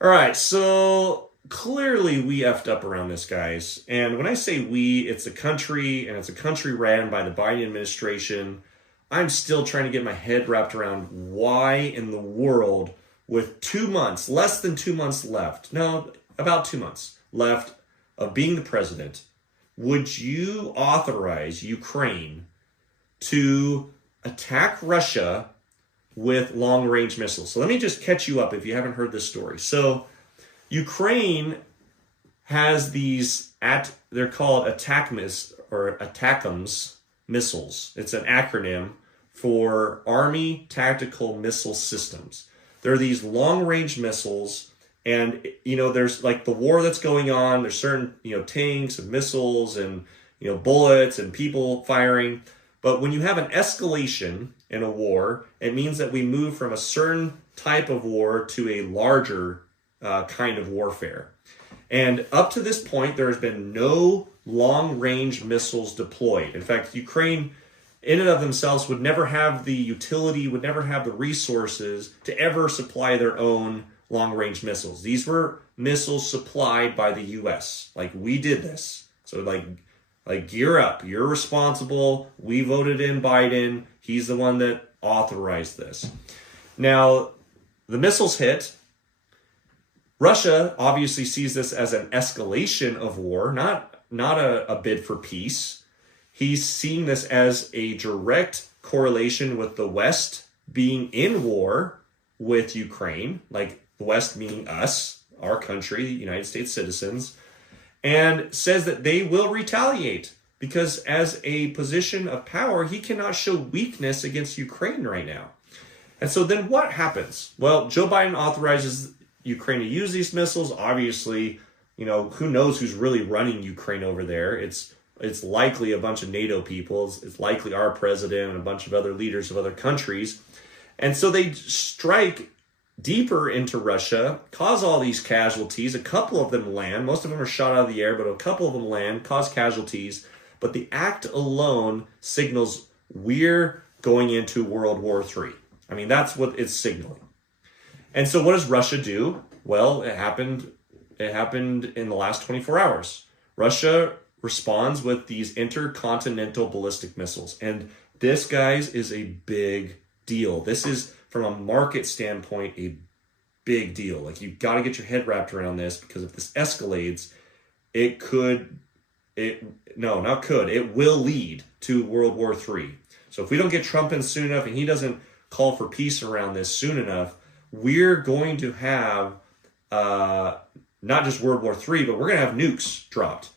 All right, so clearly we effed up around this, guys. And when I say we, it's a country, and it's a country ran by the Biden administration. I'm still trying to get my head wrapped around why in the world, with 2 months, less than 2 months left, no, about 2 months left of being the president, would you authorize Ukraine to attack Russia with long range missiles? So let me just catch you up if you haven't heard this story. So Ukraine has these they're called ATACMS missiles. It's an acronym for Army Tactical Missile Systems. They're these long range missiles, and there's like the war that's going on. There's certain tanks and missiles and bullets and people firing. But when you have an escalation in a war, it means that we move from a certain type of war to a larger kind of warfare. And up to this point, there has been no long-range missiles deployed. In fact, Ukraine, in and of themselves, would never have the utility, would never have the resources to ever supply their own long-range missiles. These were missiles supplied by the U.S. Like, we did this. So, like, gear up. You're responsible. We voted in Biden. He's the one that authorized this. Now, the missiles hit. Russia obviously sees this as an escalation of war, not a bid for peace. He's seeing this as a direct correlation with the West being in war with Ukraine, like the West meaning us, our country, United States citizens, and says that they will retaliate because as a position of power, he cannot show weakness against Ukraine right now. And so then what happens? Well, Joe Biden authorizes Ukraine to use these missiles. Obviously, who knows who's really running Ukraine over there. It's likely a bunch of NATO people. It's likely our president and a bunch of other leaders of other countries. And so they strike deeper into Russia, cause all these casualties. A couple of them land. Most of them are shot out of the air, but a couple of them land, cause casualties. But the act alone signals we're going into World War III. I mean, that's what it's signaling. And so what does Russia do? Well, it happened in the last 24 hours. Russia responds with these intercontinental ballistic missiles. And this, guys, is a big deal. This is, from a market standpoint, a big deal. Like, you've got to get your head wrapped around this, because if this escalates, it will lead to World War III. So if we don't get Trump in soon enough and he doesn't call for peace around this soon enough, we're going to have not just World War III, but we're going to have nukes dropped.